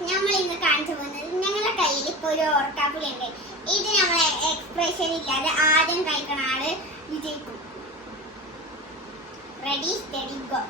നമ്മൾ ഇന്ന് കാണിച്ചു പോകുന്നത് ഞങ്ങളുടെ കയ്യിൽ ഇപ്പൊ ഒരു ഓർക്കാപ്പുളി ഉണ്ട്. ഇത് നമ്മളെ എക്സ്പ്രഷൻ ഇല്ലാതെ ആദ്യം കഴിക്കണ ആള് വിജയിക്കും. Ready steady go.